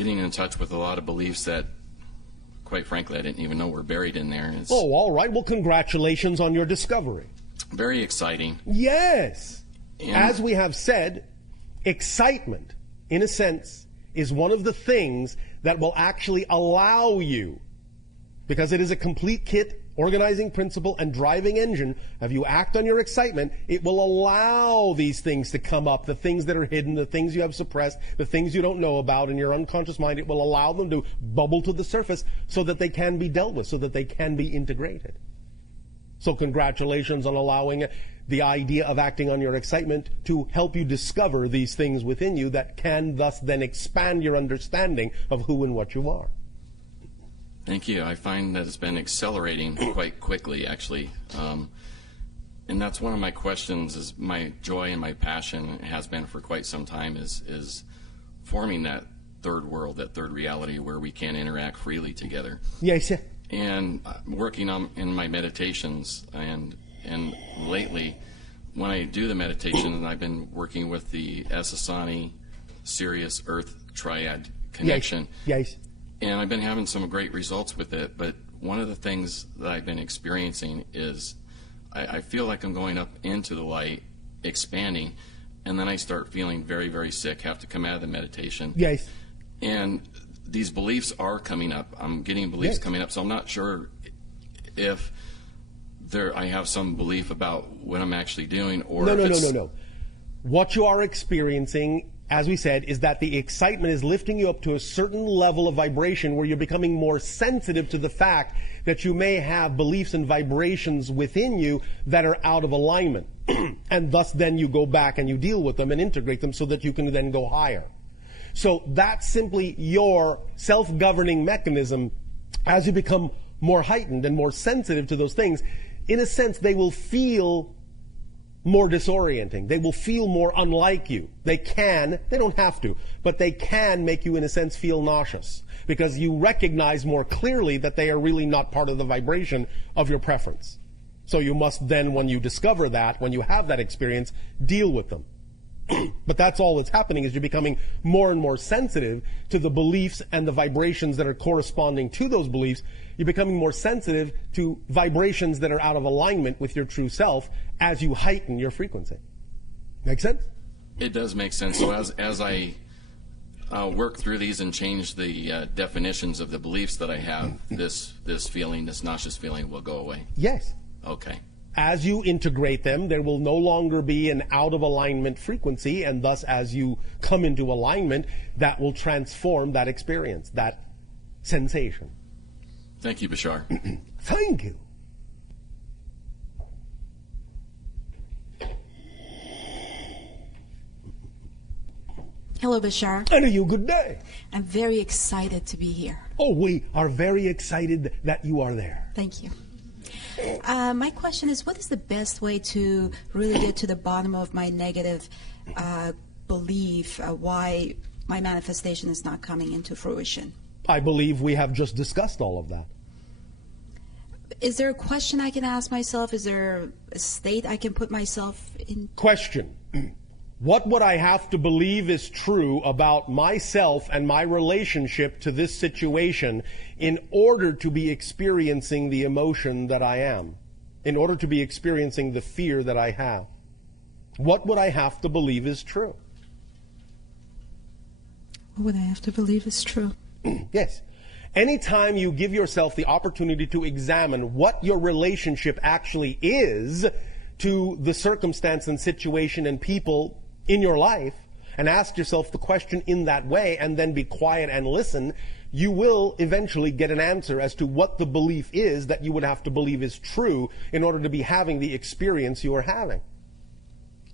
getting in touch with a lot of beliefs that, quite frankly, I didn't even know were buried in there. It's Oh, all right. Well, congratulations on your discovery. very exciting. Yes. And As we have said, excitement, in a sense, is one of the things that will actually allow you, because it is a complete kit, organizing principle, and driving engine. If you act on your excitement, it will allow these things to come up, the things that are hidden, the things you have suppressed, the things you don't know about in your unconscious mind. It will allow them to bubble to the surface so that they can be dealt with, so that they can be integrated. So congratulations on allowing the idea of acting on your excitement to help you discover these things within you that can thus then expand your understanding of who and what you are. Thank you. I find that it's been accelerating quite quickly, actually. And that's one of my questions, is my joy and my passion has been for quite some time, is forming that third world, that third reality where we can interact freely together. Yes, sir. And working on in my meditations, and lately when I do the meditation, I've been working with the Asasani Sirius Earth Triad connection. Yes. And I've been having some great results with it, but one of the things that I've been experiencing is I feel like I'm going up into the light, expanding, and then I start feeling very, very sick, have to come out of the meditation. Yes. And these beliefs are coming up. I'm getting beliefs coming up, so I'm not sure if I have some belief about what I'm actually doing, or No. What you are experiencing, as we said, is that the excitement is lifting you up to a certain level of vibration where you're becoming more sensitive to the fact that you may have beliefs and vibrations within you that are out of alignment. And thus then you go back and you deal with them and integrate them so that you can then go higher. So that's simply your self-governing mechanism. As you become more heightened and more sensitive to those things, in a sense, they will feel more disorienting. They will feel more unlike you. They don't have to, but they can make you, in a sense, feel nauseous, because you recognize more clearly that they are really not part of the vibration of your preference. So you must then, when you discover that, when you have that experience, deal with them. But that's all that's happening, is you're becoming more and more sensitive to the beliefs and the vibrations that are corresponding to those beliefs. You're becoming more sensitive to vibrations that are out of alignment with your true self as you heighten your frequency. Make sense? It does make sense. So as I work through these and change the definitions of the beliefs that I have, this feeling, this nauseous feeling, will go away. Yes. Okay. As you integrate them, there will no longer be an out of alignment frequency, and thus as you come into alignment, that will transform that experience, that sensation. Thank you, Bashar. Thank you. Hello, Bashar. And you, good day. I'm very excited to be here. Oh, we are very excited that you are there. Thank you. My question is, what is the best way to really get to the bottom of my negative belief, why my manifestation is not coming into fruition? I believe we have just discussed all of that. Is there a question I can ask myself? Is there a state I can put myself in? Question. What would I have to believe is true about myself and my relationship to this situation in order to be experiencing the emotion that I am, in order to be experiencing the fear that I have? What would I have to believe is true? What would I have to believe is true? Yes. Anytime you give yourself the opportunity to examine what your relationship actually is to the circumstance and situation and people in your life, and ask yourself the question in that way, and then be quiet and listen, you will eventually get an answer as to what the belief is that you would have to believe is true in order to be having the experience you are having.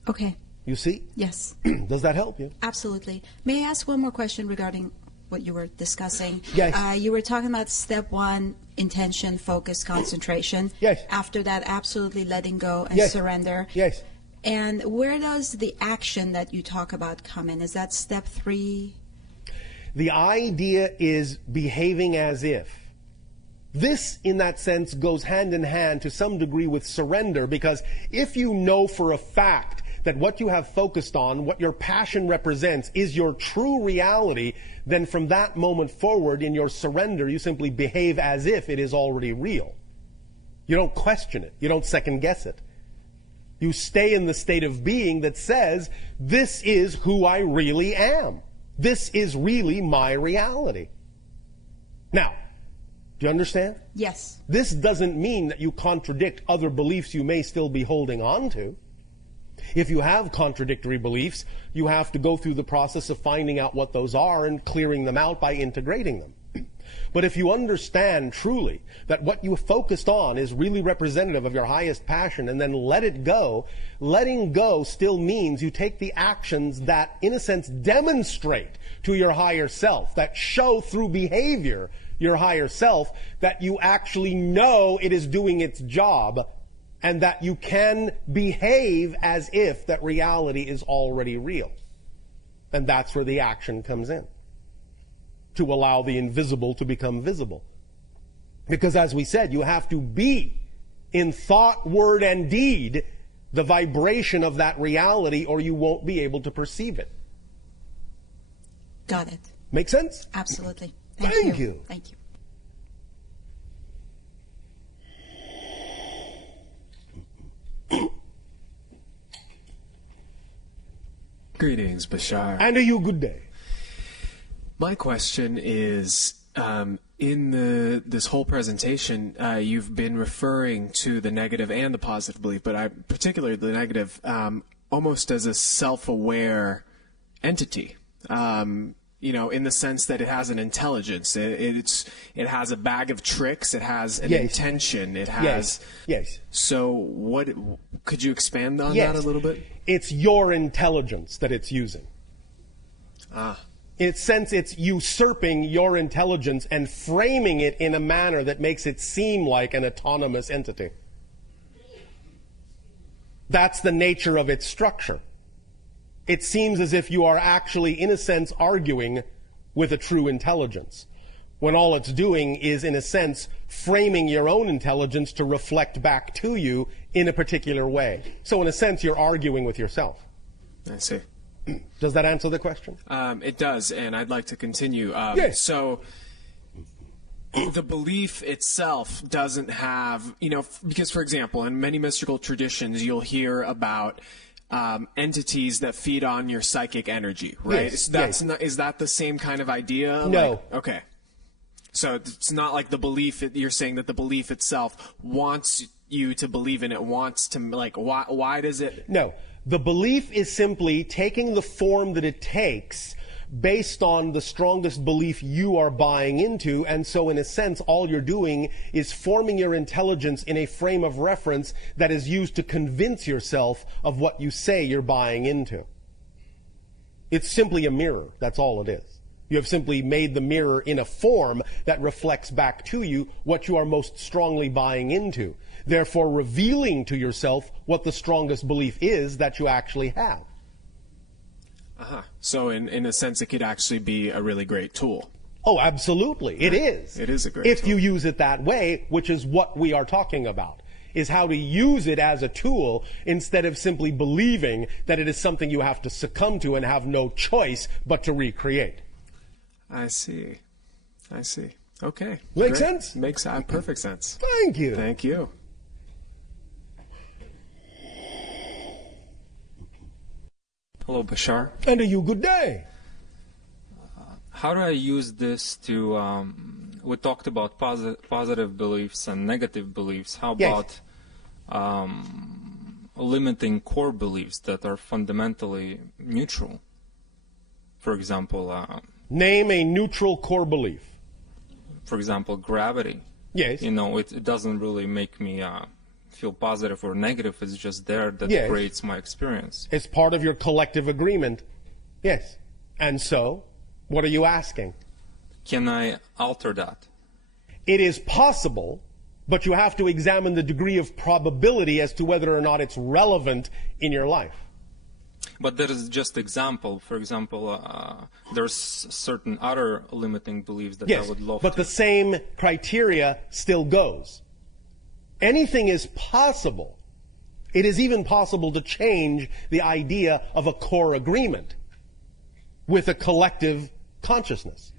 Okay. You see? Yes. Does that help you? Absolutely. May I ask one more question regarding what you were discussing? Yes. You were talking about step one, intention, focus, concentration. Yes. After that, absolutely letting go and Yes. surrender. Yes. And where does the action that you talk about come in? Is that step 3? The idea is behaving as if. This, in that sense, goes hand in hand to some degree with surrender, because if you know for a fact that what you have focused on, what your passion represents, is your true reality, then from that moment forward in your surrender, you simply behave as if it is already real. You don't question it. You don't second guess it. You stay in the state of being that says, this is who I really am. This is really my reality. Now, do you understand? Yes. This doesn't mean that you contradict other beliefs you may still be holding on to. If you have contradictory beliefs, you have to go through the process of finding out what those are and clearing them out by integrating them. But if you understand truly that what you focused on is really representative of your highest passion and then let it go, letting go still means you take the actions that, in a sense, demonstrate to your higher self, that show through behavior your higher self that you actually know it is doing its job and that you can behave as if that reality is already real. And that's where the action comes in, to allow the invisible to become visible. Because as we said, you have to be, in thought, word, and deed, the vibration of that reality, or you won't be able to perceive it. Got it. Make sense? Absolutely. Thank you. Thank you. Greetings, Bashar. And a you good day. My question is, in this whole presentation, you've been referring to the negative and the positive belief, but particularly the negative, almost as a self-aware entity. In the sense that it has an intelligence, it has a bag of tricks, it has an intention, it has. Yes. So, what could you expand on that a little bit? It's your intelligence that it's using. In a sense, it's usurping your intelligence and framing it in a manner that makes it seem like an autonomous entity. That's the nature of its structure. It seems as if you are actually, in a sense, arguing with a true intelligence, when all it's doing is, in a sense, framing your own intelligence to reflect back to you in a particular way. So, in a sense, you're arguing with yourself. I see. Does that answer the question? It does, and I'd like to continue. Yes. So, the belief itself doesn't have, because, for example, in many mystical traditions, you'll hear about entities that feed on your psychic energy, right? Yes, Is that the same kind of idea? No. Okay. So it's not like the belief, you're saying that the belief itself wants you to believe in it, wants to, why does it? No. The belief is simply taking the form that it takes based on the strongest belief you are buying into, and so in a sense all you're doing is forming your intelligence in a frame of reference that is used to convince yourself of what you say you're buying into. It's simply a mirror, that's all it is. You have simply made the mirror in a form that reflects back to you what you are most strongly buying into, therefore revealing to yourself what the strongest belief is that you actually have. So in a sense, it could actually be a really great tool. Oh, absolutely. It is. It is a great if tool. you use it that way, which is what we are talking about, is how to use it as a tool instead of simply believing that it is something you have to succumb to and have no choice but to recreate. I see. Okay. Make Great. sense? Makes perfect sense. Thank you. Thank you. Hello, Bashar. And a you good day. How do I use this to, we talked about positive beliefs and negative beliefs. How Yes. about limiting core beliefs that are fundamentally neutral? For example, Name a neutral core belief. Gravity. Yes. It doesn't really make me feel positive or negative. It's just there that Yes. creates my experience. It's part of your collective agreement. Yes. And so, what are you asking? Can I alter that? It is possible, but you have to examine the degree of probability as to whether or not it's relevant in your life. But there is just example. For example, there's certain other limiting beliefs that I Yes, would love but to. the same criteria still goes. Anything is possible It is even possible to change the idea of a core agreement with a collective consciousness.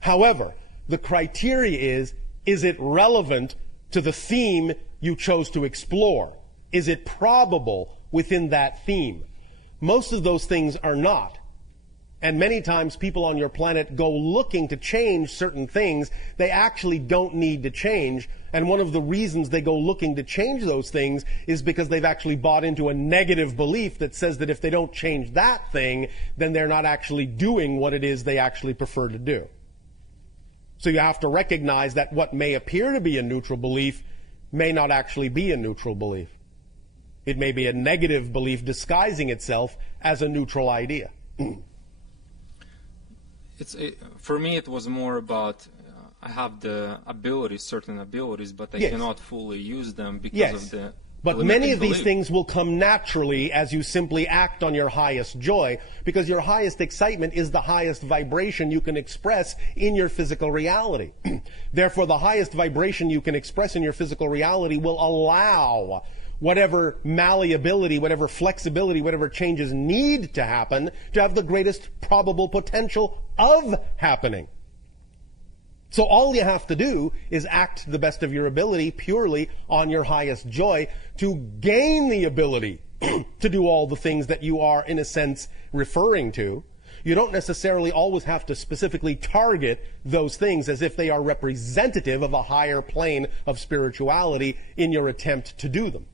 However, the criteria is it relevant to the theme you chose to explore? Is it probable within that theme? Most of those things are not. And many times people on your planet go looking to change certain things they actually don't need to change. And one of the reasons they go looking to change those things is because they've actually bought into a negative belief that says that if they don't change that thing, then they're not actually doing what it is they actually prefer to do. So you have to recognize that what may appear to be a neutral belief may not actually be a neutral belief. It may be a negative belief disguising itself as a neutral idea. For me, it was more about I have the abilities, certain abilities, but I Yes. cannot fully use them because Yes. of the. But limiting many of these belief. things will come naturally as you simply act on your highest joy, because your highest excitement is the highest vibration you can express in your physical reality. Therefore, the highest vibration you can express in your physical reality will allow whatever malleability, whatever flexibility, whatever changes need to happen to have the greatest probable potential of happening. So all you have to do is act to the best of your ability purely on your highest joy to gain the ability to do all the things that you are, in a sense, referring to. You don't necessarily always have to specifically target those things as if they are representative of a higher plane of spirituality in your attempt to do them.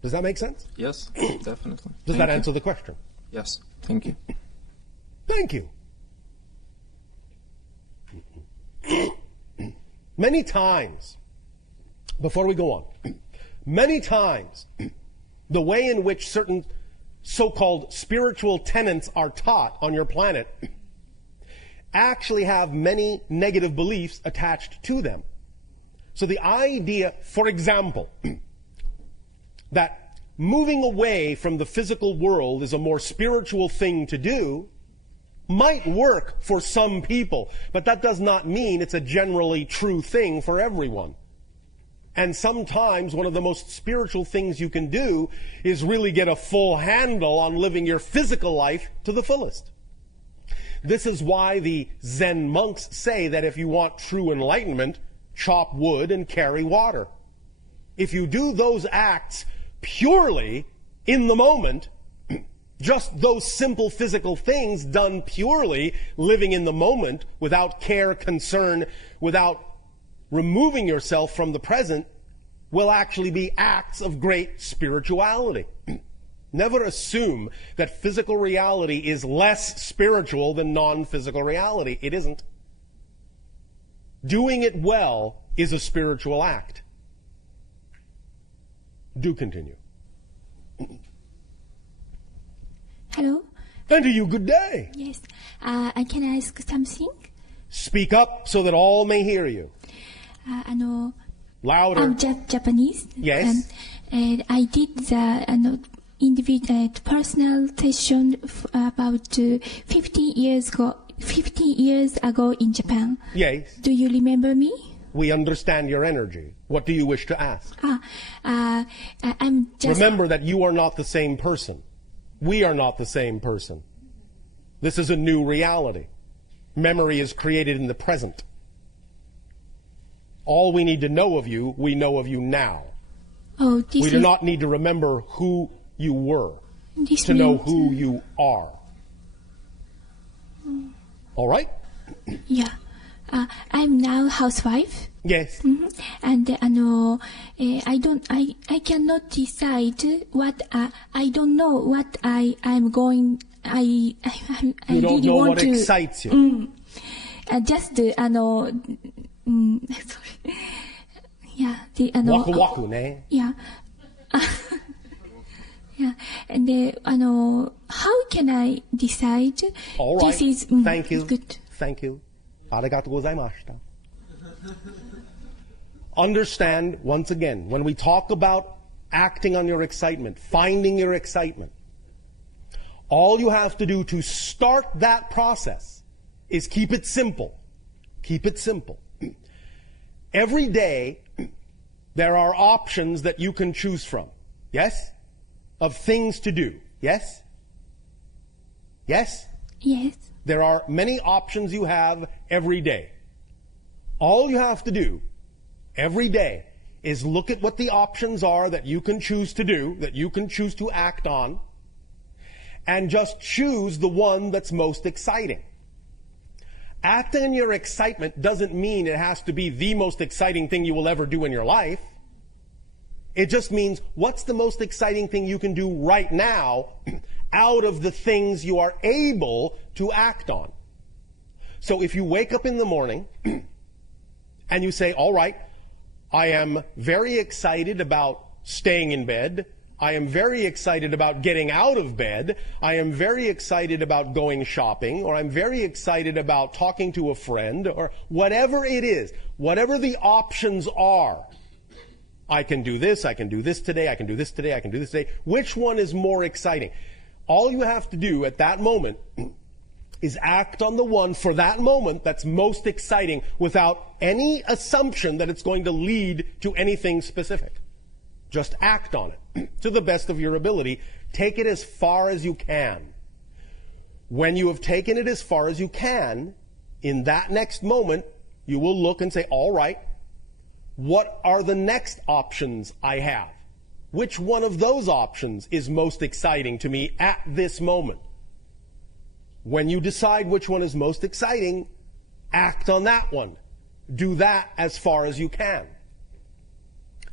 Does that make sense? Yes, definitely. Does that answer the question? Yes, thank you. Thank you. Many times, before we go on, many times, the way in which certain so-called spiritual tenets are taught on your planet actually have many negative beliefs attached to them. So the idea, for example, that moving away from the physical world is a more spiritual thing to do might work for some people, but that does not mean it's a generally true thing for everyone. And sometimes one of the most spiritual things you can do is really get a full handle on living your physical life to the fullest. This is why the Zen monks say that if you want true enlightenment, chop wood and carry water. If you do those acts purely in the moment, just those simple physical things done purely, living in the moment, without care, concern, without removing yourself from the present, will actually be acts of great spirituality. Never assume that physical reality is less spiritual than non-physical reality. It isn't. Doing it well is a spiritual act. Do continue. Hello. And to you, good day. Yes. Can I ask something? Speak up so that all may hear you. Louder. I'm Japanese. Yes. And I did the individual personal session about 15 years ago in Japan. Yes. Do you remember me? We understand your energy. What do you wish to ask? I'm just. Remember that you are not the same person. We are not the same person. This is a new reality. Memory is created in the present. All we need to know of you, we know of you now. Oh, this We is. do not need to remember who you were This to know means- who you are. All right? Yeah. I'm now housewife. Yes. And I cannot decide what I don't know what I'm going. I You don't really know want what to. excites you. Just sorry. Yeah. Waku waku ne. Yeah. Yeah. And how can I decide? All right. This is Thank you. good. Thank you. Arigatou gozaimashita. Understand, once again, when we talk about acting on your excitement, finding your excitement, all you have to do to start that process is keep it simple. Keep it simple. Every day, there are options that you can choose from. Yes? of things to do. Yes? Yes? Yes. There are many options you have every day. All you have to do every day is look at what the options are that you can choose to do, that you can choose to act on, and just choose the one that's most exciting. Acting on your excitement doesn't mean it has to be the most exciting thing you will ever do in your life. It just means what's the most exciting thing you can do right now out of the things you are able to act on. So if you wake up in the morning and you say, all right, I am very excited about staying in bed. I am very excited about getting out of bed. I am very excited about going shopping, or I'm very excited about talking to a friend, or whatever it is, whatever the options are. I can do this today, I can do this today, I can do this today. Which one is more exciting? All you have to do at that moment is act on the one for that moment that's most exciting without any assumption that it's going to lead to anything specific. Just act on it to the best of your ability. Take it as far as you can. When you have taken it as far as you can, in that next moment, you will look and say, all right, what are the next options I have? Which one of those options is most exciting to me at this moment? When you decide which one is most exciting, act on that one. Do that as far as you can.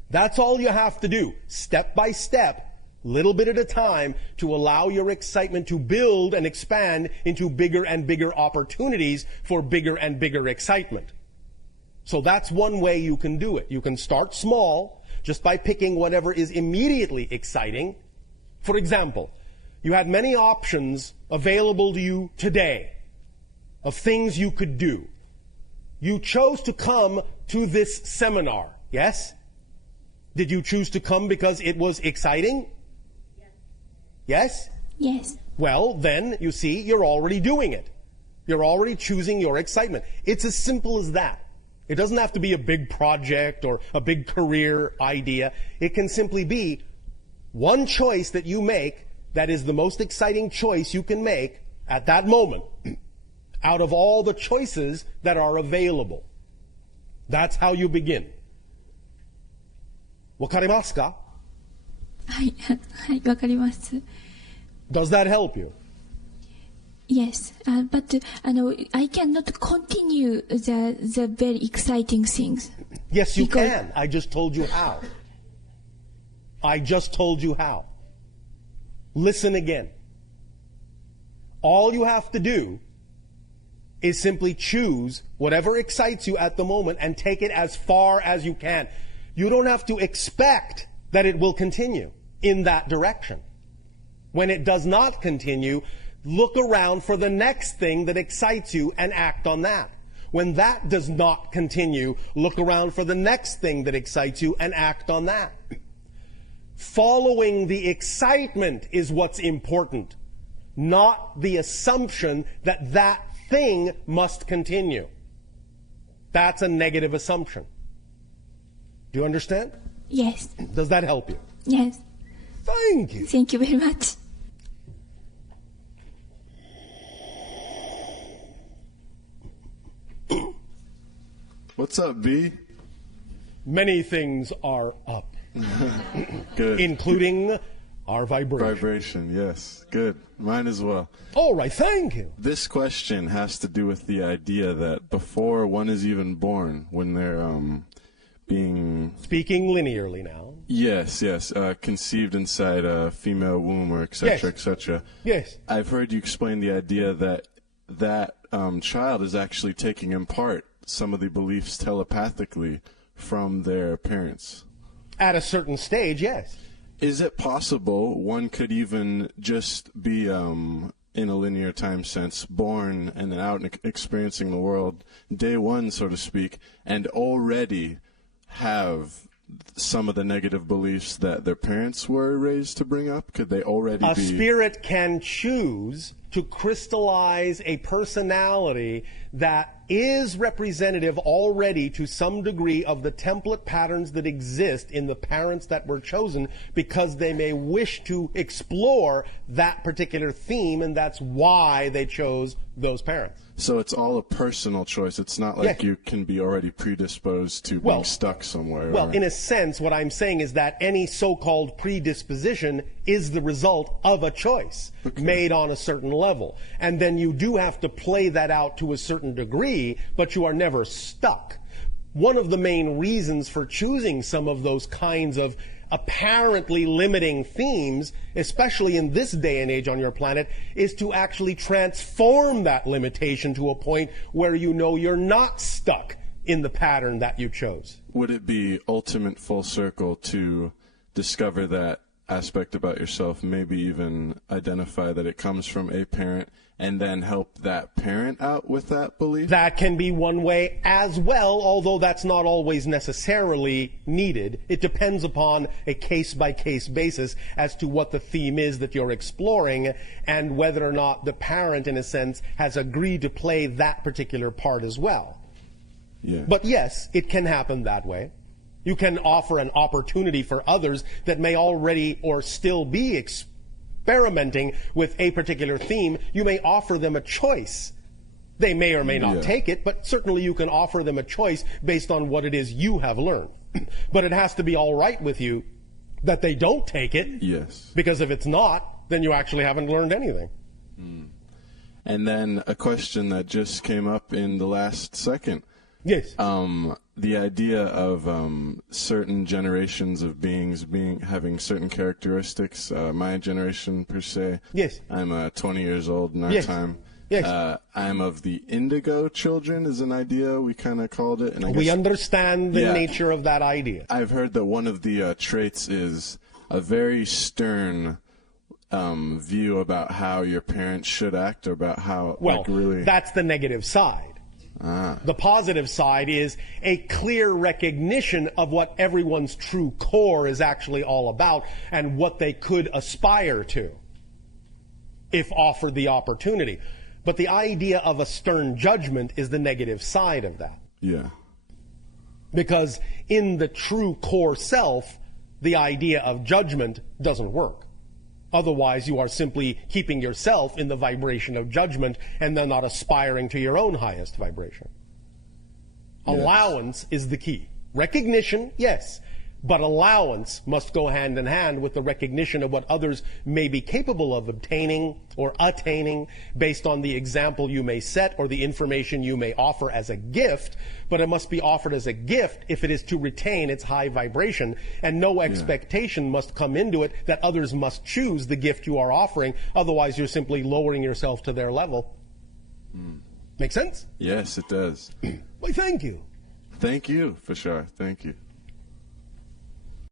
That's all you have to do, step by step, little bit at a time, to allow your excitement to build and expand into bigger and bigger opportunities for bigger and bigger excitement. So that's one way you can do it. You can start small, just by picking whatever is immediately exciting. For example, you had many options available to you today of things you could do. You chose to come to this seminar, yes? Did you choose to come because it was exciting? Yes? Yes. Well, then, you see, you're already doing it. You're already choosing your excitement. It's as simple as that. It doesn't have to be a big project or a big career idea. It can simply be one choice that you make that is the most exciting choice you can make at that moment out of all the choices that are available. That's how you begin. わかりますか? はい、はい、わかります。Does that help you? Yes, but I cannot continue the very exciting things. Yes, you can. I just told you how. I just told you how. Listen again. All you have to do is simply choose whatever excites you at the moment and take it as far as you can. You don't have to expect that it will continue in that direction. When it does not continue, look around for the next thing that excites you and act on that. When that does not continue, look around for the next thing that excites you and act on that. Following the excitement is what's important, not the assumption that that thing must continue. That's a negative assumption. Do you understand? Yes. Does that help you? Yes. Thank you. Thank you very much. What's up, B? Many things are up, Good. including our vibration. Vibration, yes. Good. Mine as well. All right, thank you. This question has to do with the idea that before one is even born, when they're being... Speaking linearly now. Yes, conceived inside a female womb, or et cetera, Yes. et cetera. Yes. I've heard you explain the idea that that child is actually taking in part some of the beliefs telepathically from their parents. At a certain stage, yes. Is it possible one could even just be, in a linear time sense, born and then out and experiencing the world, day one, so to speak, and already have some of the negative beliefs that their parents were raised to bring up? Could they already A be... spirit can choose to crystallize a personality that is representative already to some degree of the template patterns that exist in the parents that were chosen, because they may wish to explore that particular theme, and that's why they chose those parents. So it's all a personal choice. It's not like you can be already predisposed to being stuck somewhere. Well, in a sense, what I'm saying is that any so-called predisposition is the result of a choice made on a certain level. And then you do have to play that out to a certain degree, but you are never stuck. One of the main reasons for choosing some of those kinds of apparently limiting themes, especially in this day and age on your planet, is to actually transform that limitation to a point where you know you're not stuck in the pattern that you chose. Would it be ultimate full circle to discover that aspect about yourself, maybe even identify that it comes from a parent, and then help that parent out with that belief? That can be one way as well, although that's not always necessarily needed. It depends upon a case-by-case basis as to what the theme is that you're exploring, and whether or not the parent, in a sense, has agreed to play that particular part as well. Yeah. But yes, it can happen that way. You can offer an opportunity for others that may already or still be experimenting with a particular theme. You may offer them a choice. They may or may not take it, but certainly you can offer them a choice based on what it is you have learned. But it has to be all right with you that they don't take it. Yes. Because if it's not, then you actually haven't learned anything. And then a question that just came up in the last second. Yes. The idea of certain generations of beings having certain characteristics. My generation, per se. Yes. I'm 20 years old in our time. Yes. I'm of the indigo children is an idea we kind of called it. And We understand the nature of that idea. I've heard that one of the traits is a very stern view about how your parents should act, or about how, that's the negative side. The positive side is a clear recognition of what everyone's true core is actually all about, and what they could aspire to if offered the opportunity. But the idea of a stern judgment is the negative side of that. Yeah. Because in the true core self, the idea of judgment doesn't work. Otherwise, you are simply keeping yourself in the vibration of judgment and then not aspiring to your own highest vibration. Yes. Allowance is the key. Recognition, yes, but allowance must go hand in hand with the recognition of what others may be capable of obtaining or attaining based on the example you may set or the information you may offer as a gift, but it must be offered as a gift if it is to retain its high vibration, and no expectation must come into it that others must choose the gift you are offering. Otherwise, you're simply lowering yourself to their level. Make sense? Yes, it does. Well, thank you. Thank you, Bashar. Thank you.